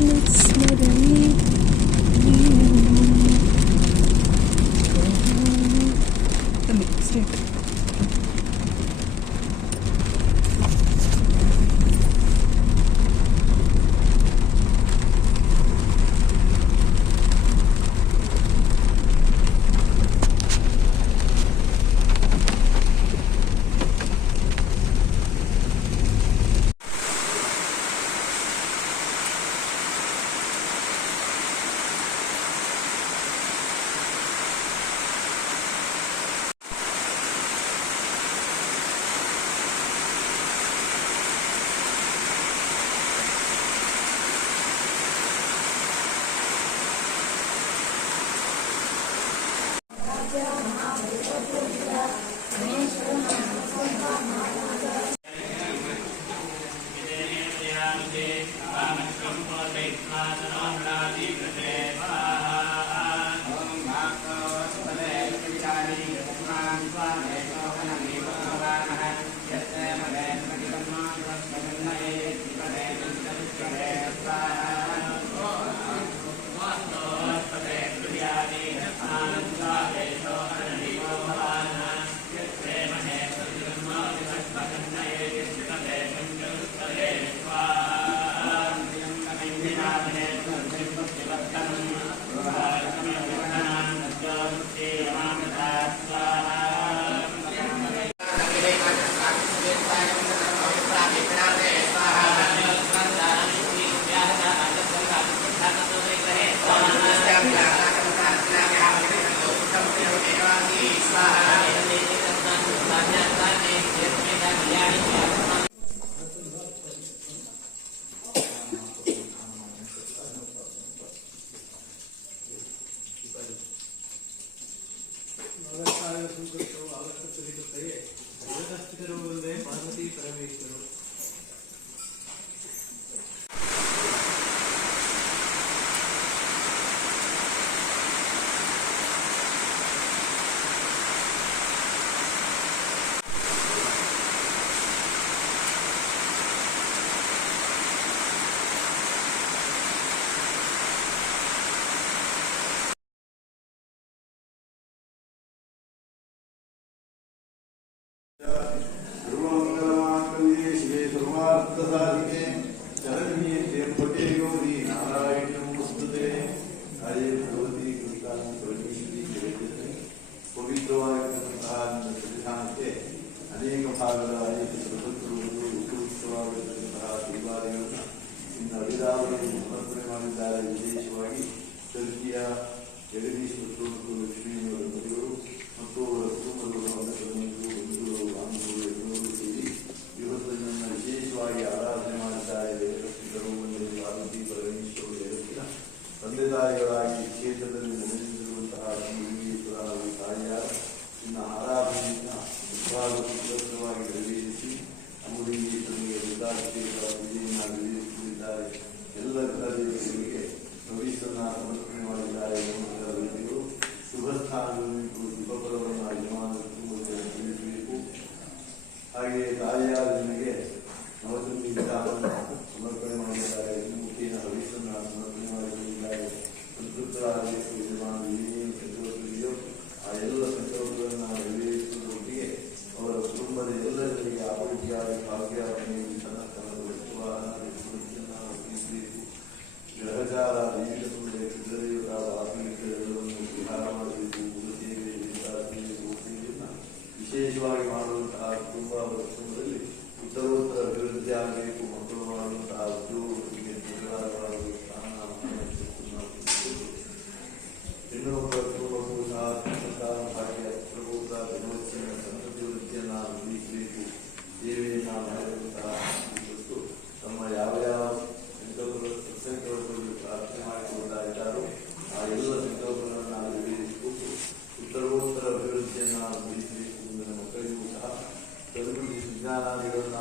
Let's never meet leave. Yeah. حول عليك فقدت الوجود كل الصواب الذي فعلت البارئ ان بلا وجود ಮಾಡಿದ್ದಾರೆ flowing on. Hallelujah.